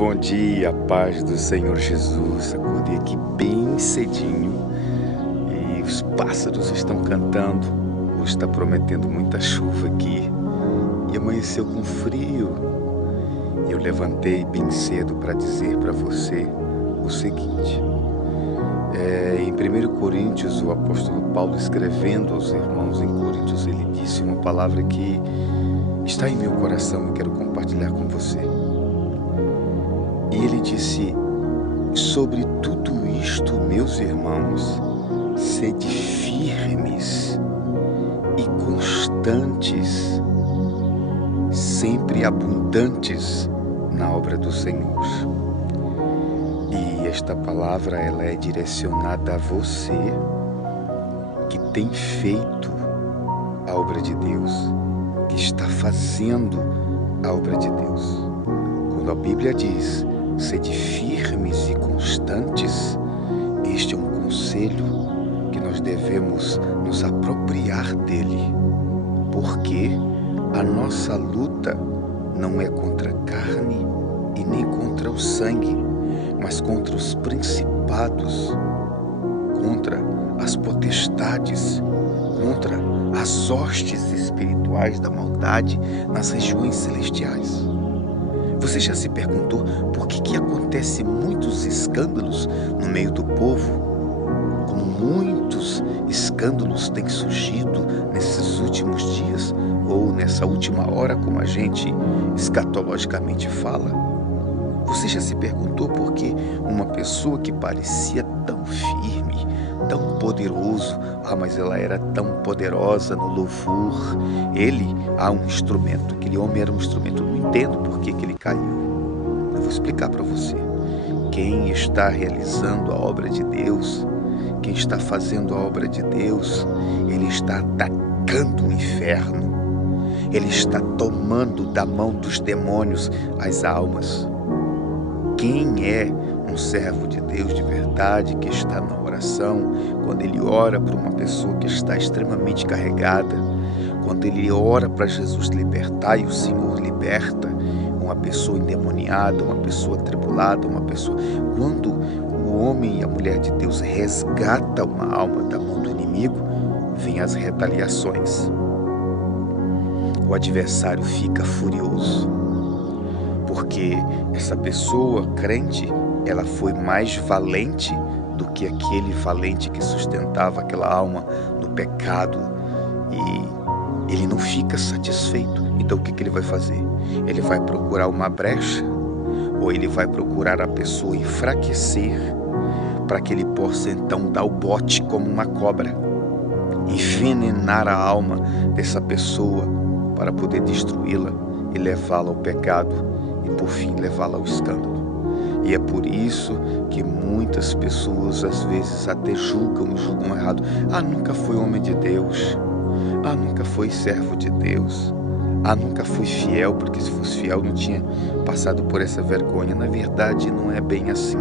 Bom dia, paz do Senhor Jesus. Acordei aqui bem cedinho e os pássaros estão cantando. Hoje está prometendo muita chuva aqui e amanheceu com frio. Eu levantei bem cedo para dizer para você o seguinte. Em 1 Coríntios, o apóstolo Paulo, escrevendo aos irmãos em Coríntios, ele disse uma palavra que está em meu coração e quero compartilhar com você. E ele disse: sobre tudo isto, meus irmãos, sede firmes e constantes, sempre abundantes na obra do Senhor. E esta palavra, ela é direcionada a você que tem feito a obra de Deus, que está fazendo a obra de Deus. Quando a Bíblia diz: sede firmes e constantes, este é um conselho que nós devemos nos apropriar dele, porque a nossa luta não é contra a carne e nem contra o sangue, mas contra os principados, contra as potestades, contra as hostes espirituais da maldade nas regiões celestiais. Você já se perguntou por que acontece muitos escândalos no meio do povo? Como muitos escândalos têm surgido nesses últimos dias ou nessa última hora, como a gente escatologicamente fala? Você já se perguntou por que uma pessoa que parecia tão firme, tão poderoso, mas ela era tão poderosa no louvor, um instrumento, aquele homem era um instrumento, eu não entendo por que ele caiu. Eu vou explicar para você. Quem está realizando a obra de Deus, quem está fazendo a obra de Deus, ele está atacando o inferno, ele está tomando da mão dos demônios as almas. Quem é um servo de Deus de verdade, que está na oração, quando ele ora por uma pessoa que está extremamente carregada, quando ele ora para Jesus libertar e o Senhor liberta uma pessoa endemoniada, uma pessoa atribulada, quando o homem e a mulher de Deus resgata uma alma da mão do inimigo, vem as retaliações. O adversário fica furioso, porque essa pessoa crente, ela foi mais valente do que aquele valente que sustentava aquela alma no pecado, e ele não fica satisfeito. Então o que ele vai fazer? Ele vai procurar uma brecha, ou ele vai procurar a pessoa enfraquecer, para que ele possa então dar o bote como uma cobra, envenenar a alma dessa pessoa para poder destruí-la e levá-la ao pecado e por fim levá-la ao escândalo. E é por isso que muitas pessoas às vezes até julgam errado. Nunca foi homem de Deus. Nunca foi servo de Deus. Nunca foi fiel, porque se fosse fiel não tinha passado por essa vergonha. Na verdade, não é bem assim.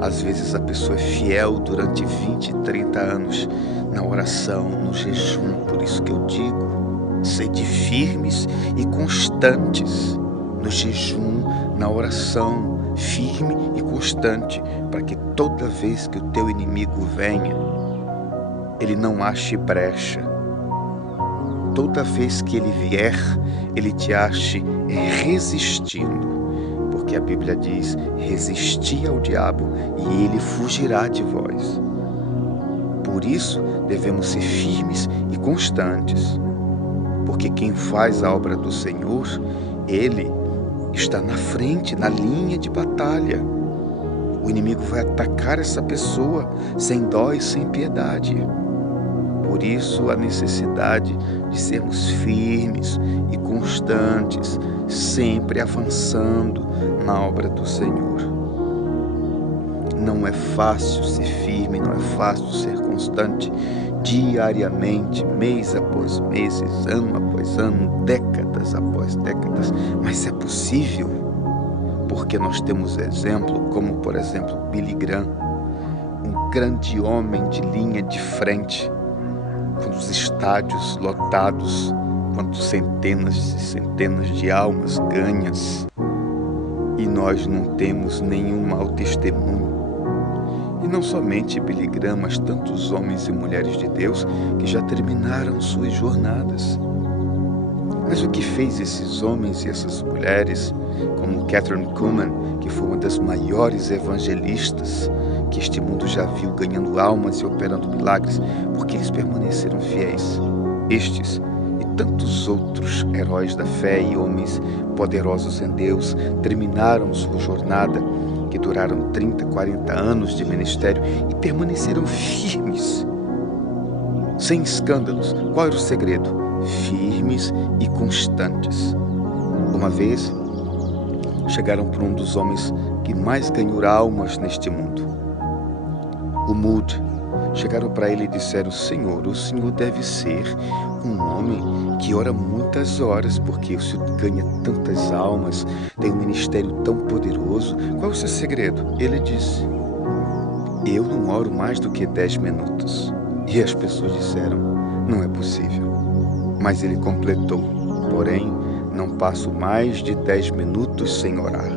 Às vezes a pessoa é fiel durante 20, 30 anos na oração, no jejum. Por isso que eu digo, sede firmes e constantes no jejum, na oração, firme e constante, para que toda vez que o teu inimigo venha, ele não ache brecha. Toda vez que ele vier, ele te ache resistindo, porque a Bíblia diz: resisti ao diabo e ele fugirá de vós. Por isso devemos ser firmes e constantes, porque quem faz a obra do Senhor, ele está na frente, na linha de batalha. O inimigo vai atacar essa pessoa sem dó e sem piedade. Por isso a necessidade de sermos firmes e constantes, sempre avançando na obra do Senhor. Não é fácil ser firme, não é fácil ser constante diariamente, mês após mês, ano após ano, décadas após décadas, mas é possível, porque nós temos exemplo, como por exemplo Billy Graham, um grande homem de linha de frente, com os estádios lotados, quanto centenas e centenas de almas ganhas. e nós não temos nenhum mau testemunho. E não somente Billy Graham, mas tantos homens e mulheres de Deus que já terminaram suas jornadas. Mas o que fez esses homens e essas mulheres, como Kathryn Kuhlman, que foi uma das maiores evangelistas que este mundo já viu, ganhando almas e operando milagres, porque eles permaneceram fiéis. Estes e tantos outros heróis da fé e homens poderosos em Deus terminaram sua jornada, que duraram 30, 40 anos de ministério e permaneceram firmes, sem escândalos. Qual era o segredo? Firmes e constantes. Uma vez, chegaram para um dos homens que mais ganhou almas neste mundo, o Moody. Chegaram para ele e disseram: Senhor, o senhor deve ser um homem que ora muitas horas, porque o senhor ganha tantas almas, tem um ministério tão poderoso. Qual é o seu segredo? Ele disse: eu não oro mais do que 10 minutos. E as pessoas disseram: não é possível. Mas ele completou: porém, não passo mais de 10 minutos sem orar.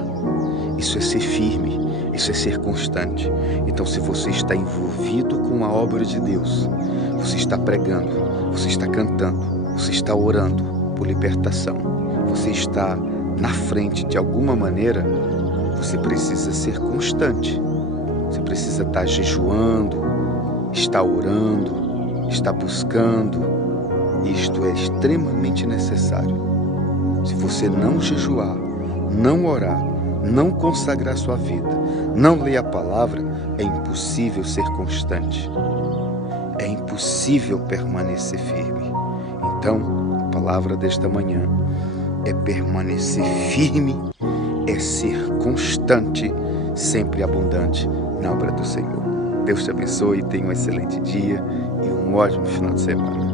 Isso é ser firme, isso é ser constante. Então, se você está envolvido com a obra de Deus, você está pregando, você está cantando, você está orando por libertação, você está na frente de alguma maneira, você precisa ser constante. Você precisa estar jejuando, estar orando, estar buscando. Isto é extremamente necessário. Se você não jejuar, não orar, não consagrar sua vida, não ler a palavra, é impossível ser constante. É impossível permanecer firme. Então, a palavra desta manhã é permanecer firme, é ser constante, sempre abundante na obra do Senhor. Deus te abençoe, tenha um excelente dia e um ótimo final de semana.